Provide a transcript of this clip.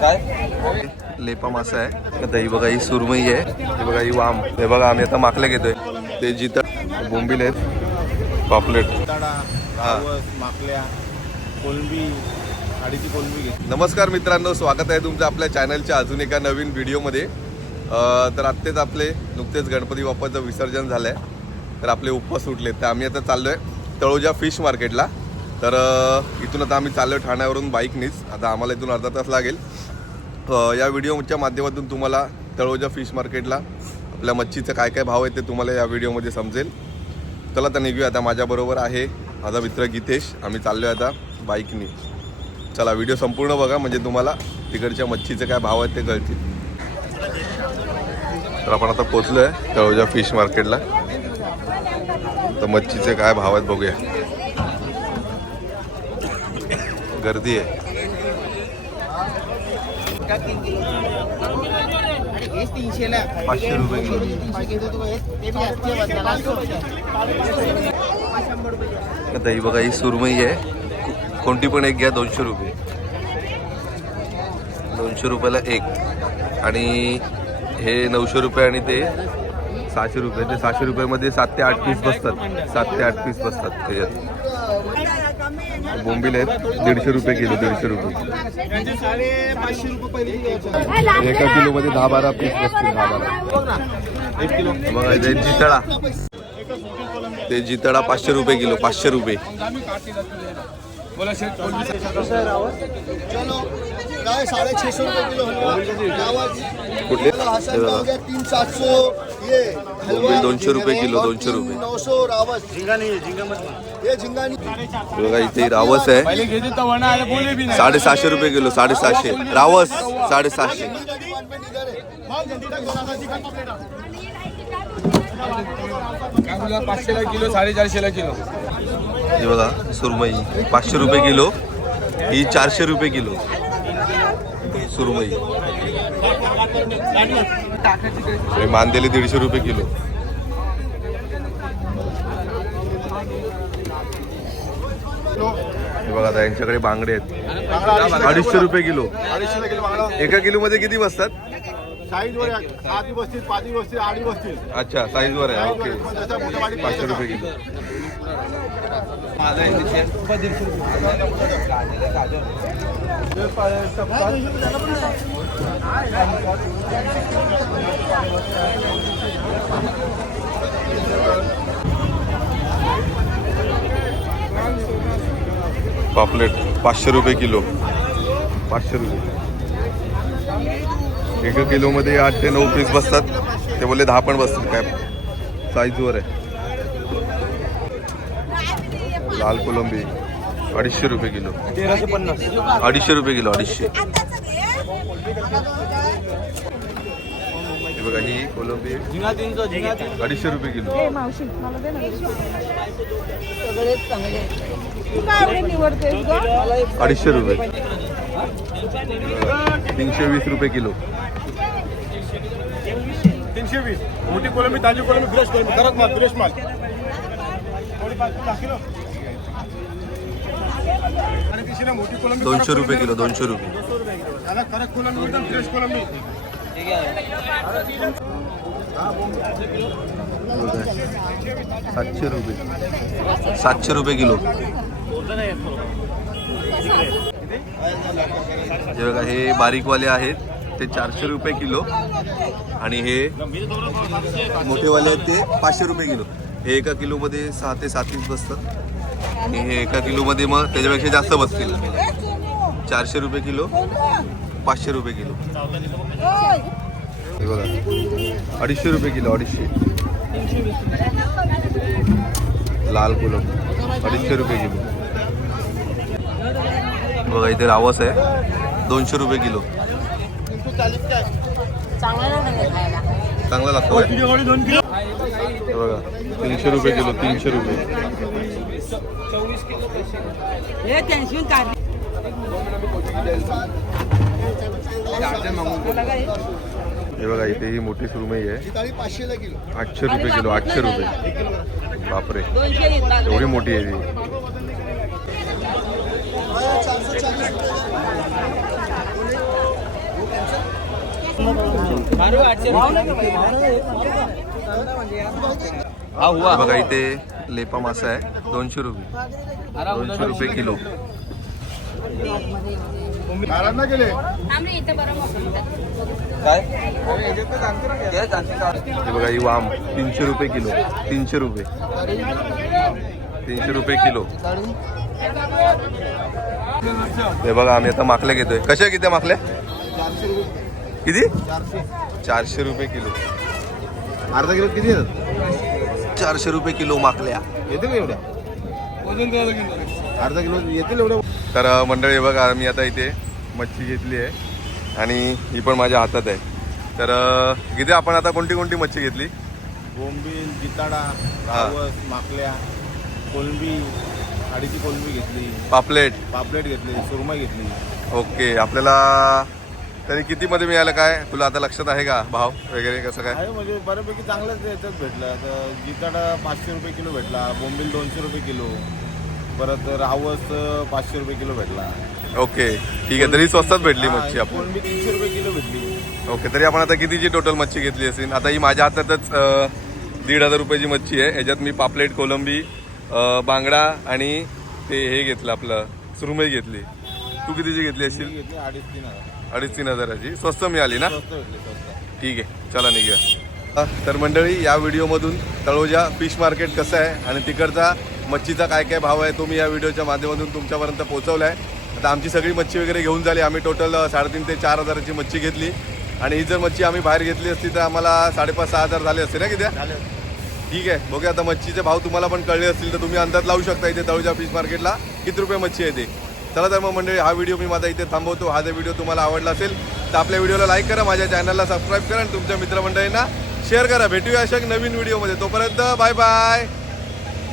काय? लेपा मासा आहे. आता ही बघा ही सुरमई आहे. हे बघा ही वाम. हे बघा आम्ही आता माकले घेतोय. ते जिथं बोंबील आहेत पॉपलेट. माकल्या कोलंबी आडीची कोलंबी घे नमस्कार मित्रांनो स्वागत आहे तुमचं आपल्या चॅनलच्या अजून एका नवीन व्हिडिओमध्ये. अं, तर आत्तेच आपले नुकतेच गणपती बाप्पाचं विसर्जन झालं आहे तर आपले उपवास सुटले तर आम्ही आता चाललो आहे तळोजा फिश मार्केटला. तर इथून आता आम्ही चाललो ठाण्यावरून बाईकनीच. आता आम्हाला इथून अर्धा तास लागेल. या व्हिडिओच्या माध्यमातून तुम्हाला तळोजा फिश मार्केटला आपल्या मच्छीचं काय काय भाव आहे ते तुम्हाला या व्हिडिओमध्ये समजेल. चला आता निघूया. आता माझ्याबरोबर आहे माझा मित्र गीतेश. आम्ही चाललो आहे आता बाईकनी. चला व्हिडिओ संपूर्ण बघा. म्हणजे तुम्हाला तिकडच्या मच्छीचे काय भाव आहेत ते कळतील. तर आपण आता पोचलो आहे तळोजा फिश मार्केटला. तर मच्छीचे काय भाव आहेत बघूया. गर्दी आहे. पाचशे रुपये दही ही बघा ही सुरमई आहे. कोणती पण एक घ्या दोनशे रुपये. दोनशे रुपयाला एक. आणि हे नऊशे रुपये आणि ते सहाशे रुपये. ते सहाशे रुपयामध्ये सात ते आठ पीस बसतात. सात ते आठ पीस बसतात त्याच्यात. बोंबील आहेत. दीडशे रुपये किलो दीडशे रुपये. एका किलोमध्ये दहा बारा पीस बसतील दहा बारा. मग ते जितळा. ते जितळा पाचशे रुपये किलो पाचशे रुपये. काय साढ़े किलो हलवा कुठले बोंबील दोनशे रुपये किलो दोनशे रुपये. बघा इथे रावस आहे. साडेसहाशे रुपये किलो साडेसहाशे. रावस साडेसहाशे. पाचशेला किलो साडेचारशेला किलो हे बघा सुरमई पाचशे रुपये किलो. ही चारशे रुपये किलो. सुरमई. मांदेली दीडशे रुपये किलो. बघा आता यांच्याकडे बांगडे आहेत. अडीचशे रुपये किलो. अडीचशे किलो बांगडा एका किलो मध्ये किती बसतात? साईज वर आहे. साती बसतील पाची बसतील आडी बसतील. अच्छा साईज वर आहे. ओके. पाचशे रुपये किलो पापलेट पाचशे रुपये किलो. पाचशे रुपये. एका किलोमध्ये आठ ते नऊ पीस बसतात. ते बोलले दहा पण बसतील. काय साईजवर आहे. लाल कोलंबी अडीचशे रुपये किलो. अडीचशे रुपये किलो अडीचशे. बघा ही कोलंबी अडीचशे रुपये किलो. तू काय एवढे निवडतेस ग? अडीचशे रुपये. तीनशे वीस रुपये किलो. तीनशे वीस. मोठी कोलंबी ताजी कोलंबी फ्रेश कोलंबी. कडक माल फ्रेश माल. थोडी पाच दहा किलो आणि तिशी ना मोठी कोलंबी दोनशे रुपये किलो दोनशे रुपये. दादा कडक कोलंबी एकदम फ्रेश कोलंबी. सातशे रुपये. सातशे रुपये किलो. जे बघा हे बारीकवाले आहेत. ते चारशे रुपये किलो. आणि हे मोठेवाले आहेत ते पाचशे रुपये किलो. हे एका किलोमध्ये सहा ते सात इंच बसतात आणि हे एका किलोमध्ये मग त्याच्यापेक्षा जास्त बसतील. चारशे रुपये किलो. पाचशे रुपये किलो. हे बघा. अडीचशे रुपये किलो अडीचशे. लाल कोलम अडीचशे रुपये किलो. बघा इथे रावस आहे. दोनशे रुपये किलो. चांगला लागतो बघा तीनशे रुपये किलो तीनशे रुपये. हे हे बघा, इथे ही मोठी सुरमई आहे. आठशे रुपये किलो, आठशे रुपये. बापरे. एवढी मोठी आहे ती. बघा, इथे लेपा मासा आहे. दोनशे रुपये. दोनशे रुपये किलो. गेले मोकळं हे बघा ही वाम. तीनशे रुपये किलो. तीनशे रुपये. तीनशे रुपये किलो. हे बघा आम्ही आता माकल्या घेतोय. कशा किती माकल्या किती? चारशे रुपये किलो. अर्धा किलो किती येतात चारशे रुपये किलो माकल्या येतील का एवढ्या? अर्धा किलो येतील एवढ्या? तर मंडळी बघा मी आता इथे मच्छी घेतली आहे आणि ही पण माझ्या हातात आहे. तर किती आपण आता कोणती कोणती मच्छी घेतली? बोंबील जिताडा रावस माकल्या कोलंबी आडीची कोलंबी घेतली. पापलेट. पापलेट घेतली सुरमई घेतली. ओके आपल्याला तरी किती मध्ये मिळालं काय? तुला आता लक्षात आहे का? भाव वगैरे कसं काय? आहे म्हणजे बऱ्यापैकी चांगलंच याच्यात भेटलं. आता जिताडा पाचशे रुपये किलो भेटला बोंबील दोनशे रुपये किलो. परत रावस पाचशे रुपये किलो भेटला. ओके. ठीक आहे. तरी स्वस्तात भेटली मच्छी आपण तीनशे रुपये किलो भेटली. ओके. तरी आपण आता कितीची टोटल मच्छी घेतली असेल? आता ही माझ्या हातातच अ, दीड हजार रुपयाची मच्छी आहे. याच्यात मी पापलेट कोलंबी अ, बांगडा आणि ते हे घेतलं आपलं सुरमई घेतली. तू कितीची घेतली ती असेल घेतली अडीच तीन हजार. अडीच तीन हजाराची. स्वस्त मिळाली ना? स्वस्त भेटली स्वस्त. ठीक आहे. चला निघूया. तर मंडळी या व्हिडिओमधून तळोजा फिश मार्केट कसं आहे आणि तिकडचा मच्छीचा काय काय भाव आहे तो मी या व्हिडिओच्या माध्यमातून तुमच्यापर्यंत पोहोचवला आहे आता आमची सगळी मच्छी वगैरे घेऊन झाली. आम्ही टोटल साडेतीन ते चार हजाराची मच्छी घेतली. आणि ही जर मच्छी आम्ही बाहेर घेतली असती तर आम्हाला साडेपाच सहा हजार झाले असते ना किती ठीक आहे. बघूया आता मच्छीचे भाव तुम्हाला पण कळले असतील तर तुम्ही अंदाज लावू शकता इथे तळोजा फिश मार्केटला किती रुपये मच्छी आहे ते. चला तर मग मंडळी हा व्हिडिओ मी माझा इथे थांबवतो. हा जर व्हिडिओ तुम्हाला आवडला असेल तर आपल्या व्हिडिओला लाईक करा माझ्या चॅनलला सबस्क्राईब करा आणि तुमच्या मित्रमंडळींना शेअर करा. भेटूया अशा एक नवीन व्हिडिओमध्ये. तोपर्यंत बाय बाय